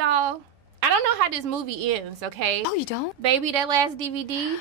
Y'all, I don't know how this movie ends, okay? Oh, you don't? Baby, that last DVD,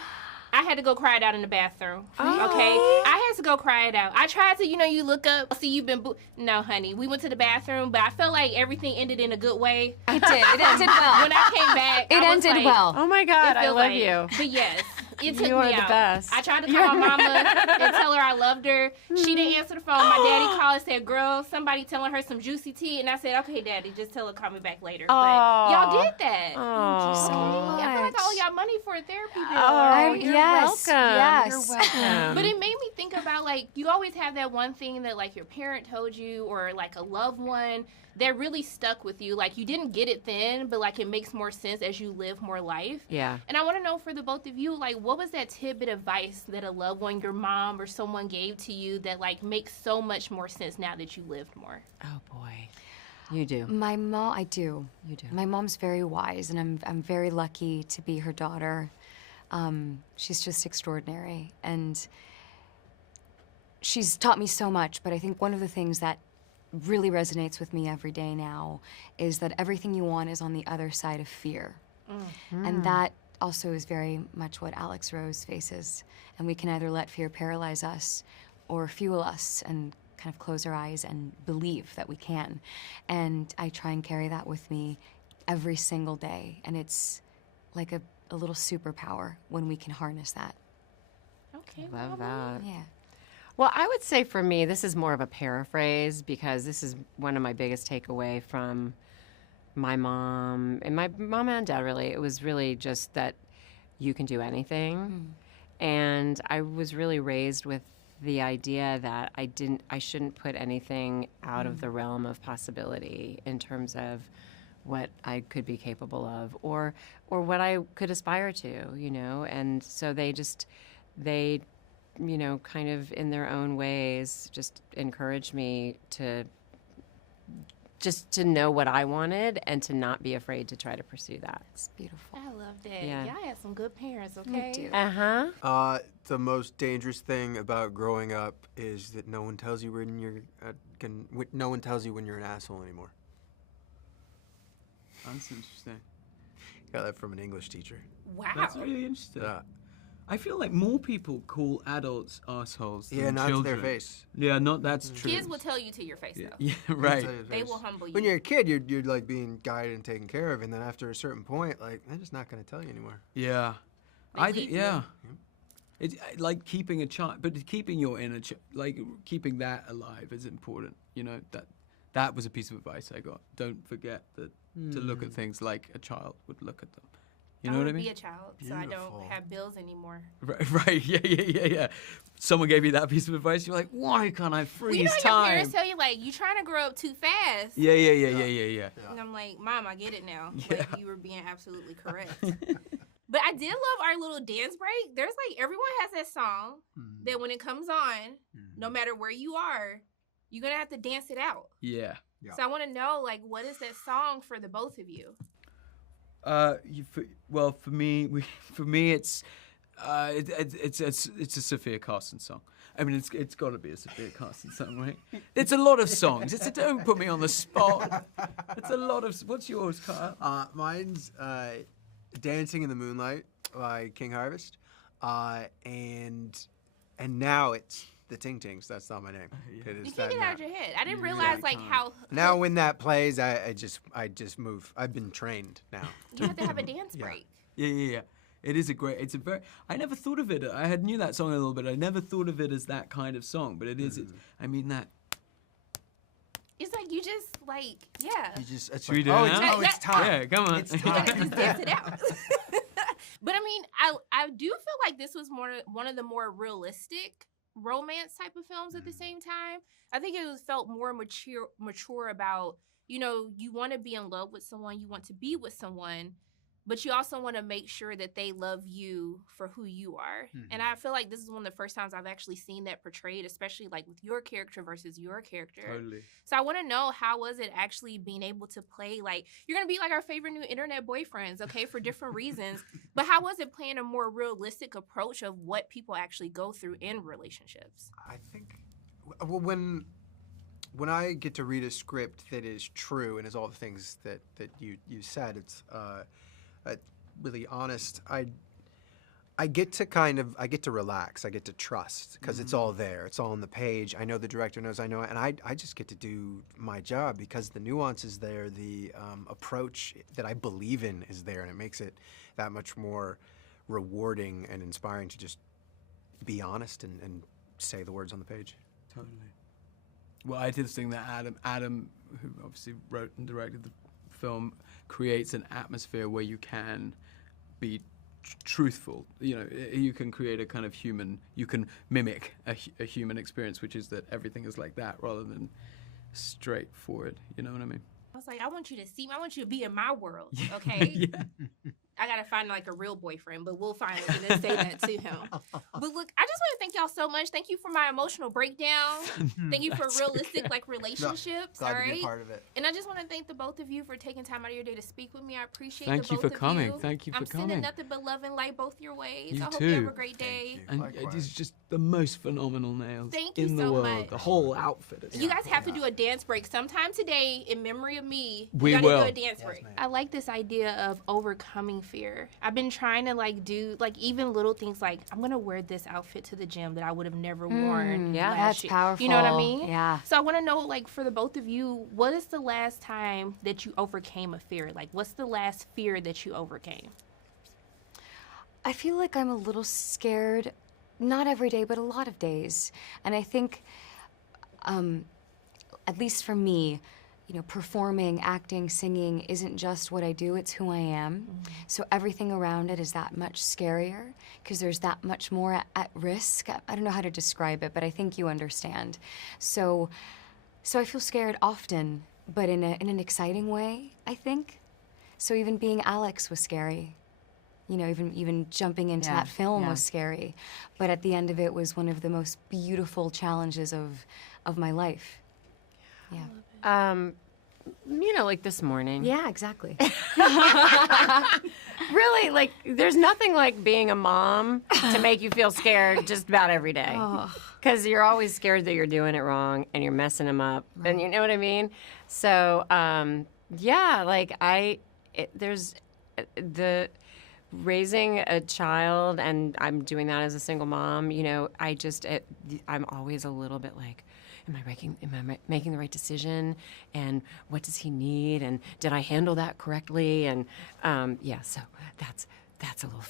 I had to go cry it out in the bathroom. Oh. Okay? I had to go cry it out. I tried to, you look up, see you've been no, honey. We went to the bathroom, but I felt like everything ended in a good way. It did. It ended well. When I came back, It I was ended like, well. Oh my God, I feel love like- you. But yes, it took You me are the out. best. I tried to call my mama and tell her I loved her. She didn't answer the phone. My daddy called and said, girl, somebody telling her some juicy tea. And I said, okay, daddy, just tell her call me back later. But y'all did that. Oh, so Okay? I feel like I owe much. y'all money for a therapy bill. Oh, alright? you're Yes, welcome. yes. You're welcome. But it made me think about, like, you always have that one thing that, like, your parent told you or, like, a loved one that really stuck with you. Like, you didn't get it then, but, like, it makes more sense as you live more life. Yeah. And I want to know for the both of you, like, what was that tidbit of advice that a loved one, your mom or someone gave to you that, like, makes so much more sense now that you lived more? Oh boy, you do. My mom, I do. You do. My mom's very wise, and I'm very lucky to be her daughter. She's just extraordinary, and she's taught me so much. But I think one of the things that really resonates with me every day now is that everything you want is on the other side of fear. And that also is very much what Alex Rose faces. And we can either let fear paralyze us or fuel us and kind of close our eyes and believe that we can. And I try and carry that with me every single day. And it's like a little superpower when we can harness that. Okay, Love mama. that. Yeah. Well, I would say for me, this is more of a paraphrase because this is one of my biggest takeaway from my mom and my mom and dad. Really, it was really just that you can do anything, and I was really raised with the idea that I shouldn't put anything out of the realm of possibility in terms of what I could be capable of or what I could aspire to, and so they kind of in their own ways just encouraged me to know what I wanted and to not be afraid to try to pursue that. It's beautiful. I love that. Yeah. Y'all had some good parents, okay? do. Uh-huh. The most dangerous thing about growing up is that no one tells you when you're no one tells you when you're an asshole anymore. That's interesting. Got that from an English teacher. Wow. That's really interesting. Yeah. I feel like more people call adults assholes than Yeah, not children. to their face. Yeah, that's true. Kids will tell you to your face, though. Yeah, right. They will humble you. When you're a kid, you're like being guided and taken care of, and then after a certain point, like they're just not going to tell you anymore. Yeah. They leave you. Yeah. It's like keeping a child, but keeping your inner keeping that alive is important. That was a piece of advice I got. Don't forget that to look at things like a child would look at them. You know what I mean? Be a child, so I Beautiful. don't have bills anymore. Right. Yeah. Someone gave you that piece of advice. You're like, why can't I freeze Well, you know time? your parents tell you, like, you trying to grow up too fast. Yeah. And I'm like, Mom, I get it now. Yeah. Like, you were being absolutely correct. But I did love our little dance break. There's, like, everyone has that song that when it comes on, no matter where you are, you're going to have to dance it out. Yeah. So I want to know, like, what is that song for the both of you? For me, it's a Sophia Carson song. I mean, it's got to be a Sophia Carson song, right? It's a lot of songs. Don't put me on the spot. It's a lot of. What's yours, Kyle? Mine's "Dancing in the Moonlight" by King Harvest, and now it's the Ting Tings. That's not my name. It is You that can't get it now. out of your head. I didn't realize, like, how Now when that plays, I just move. I've been trained now. you have to have a dance break. Yeah. It is I never thought of it. I knew that song a little bit. I never thought of it as that kind of song, but it is. I mean that. It's like you just, like, yeah. You just it's Should we like, do oh, it it's, now? oh, it's time. Yeah, come on. It's You gotta time. just dance it out. But I mean, I do feel like this was one of the more realistic romance type of films at the same time. I think it felt more mature about, you want to be in love with someone, you want to be with someone, but you also want to make sure that they love you for who you are. And I feel like this is one of the first times I've actually seen that portrayed, especially like with your character versus your character. Totally. So I want to know, how was it actually being able to play, like, you're going to be like our favorite new internet boyfriends, okay, for different reasons. But how was it playing a more realistic approach of what people actually go through in relationships? I think when when I get to read a script that is true and is all the things that you said, it's really honest. I get to relax. I get to trust because it's all there. It's all on the page. I know the director knows I know it, and I just get to do my job because the nuance is there. The approach that I believe in is there, and it makes it that much more rewarding and inspiring to just be honest and say the words on the page. Totally. Well, I did this thing that Adam, who obviously wrote and directed the film, creates an atmosphere where you can be truthful. You know, you can create a kind of human, you can mimic a human experience, which is that everything is like that rather than straightforward. You know what I mean? I was like, I want you to see me. I want you to be in my world, okay? Yeah. I gotta find like a real boyfriend, but we'll find it and then say that to him. But look, I just want to thank y'all so much. Thank you for my emotional breakdown. Thank you for realistic like relationships. Glad all to be right. a part of it. And I just want to thank the both of you for taking time out of your day to speak with me. I appreciate Thank the you both for of coming. you. Thank you for I'm coming. sending nothing but love and light both your ways. You I hope too. you have a great day. And Likewise. it is just the most phenomenal nails Thank you in the so world. much. The whole outfit is. You guys have to do a dance break sometime today in memory of me. We You gotta will. do a dance break. ma'am. I like this idea of overcoming fear. I've been trying to like do like even little things like I'm gonna wear this outfit to the gym that I would have never worn. yeah, last That's year. powerful. You know what I mean? Yeah. So I want to know, like, for the both of you, what is the last time that you overcame a fear? Like, what's the last fear that you overcame? I feel like I'm a little scared, not every day, but a lot of days. And I think, at least for me, you know, performing, acting, singing isn't just what I do, it's who I am. So everything around it is that much scarier because there's that much more at risk. I don't know how to describe it, but I think you understand. So I feel scared often, but in an exciting way, I think. So even being Alex was scary. You know, even jumping into that film was scary. But at the end of it was one of the most beautiful challenges of my life. Yeah. You know, like this morning. Yeah, exactly. Really, like, there's nothing like being a mom to make you feel scared just about every day. Because you're always scared that you're doing it wrong and you're messing them up. Right. And you know what I mean? So, yeah, like, there's the raising a child, and I'm doing that as a single mom, you know, I'm always a little bit like, am I making the right decision? And what does he need? And did I handle that correctly? And yeah, so that's a little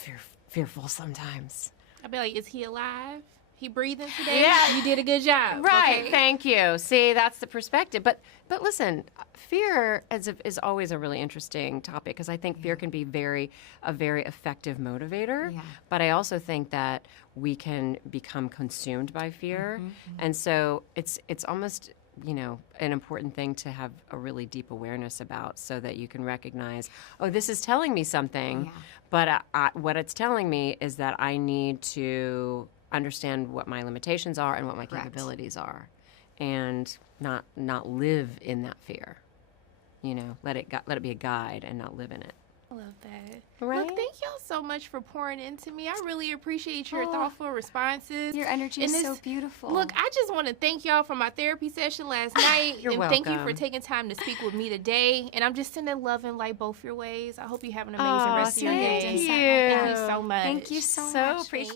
fearful sometimes. I'd be like, is he alive? He breathing today? Yeah. You did a good job. Right. Okay. Thank you. See, that's the perspective. But listen, fear is always a really interesting topic because I think fear can be a very effective motivator. Yeah. But I also think that we can become consumed by fear, and so it's almost, you know, an important thing to have a really deep awareness about so that you can recognize, oh, this is telling me something, but what it's telling me is that I need to understand what my limitations are and what my capabilities are, and not live in that fear. You know, let it be a guide and not live in it. I love that. Right? Look, thank y'all so much for pouring into me. I really appreciate your thoughtful responses. Your energy And is this- so beautiful. Look, I just want to thank y'all for my therapy session last night. You're and thank you for welcome. taking time to speak with me today. And I'm just sending love and light both your ways. I hope you have an amazing rest of your day. thank you. Thank you so much. Thank you so So much. appreciate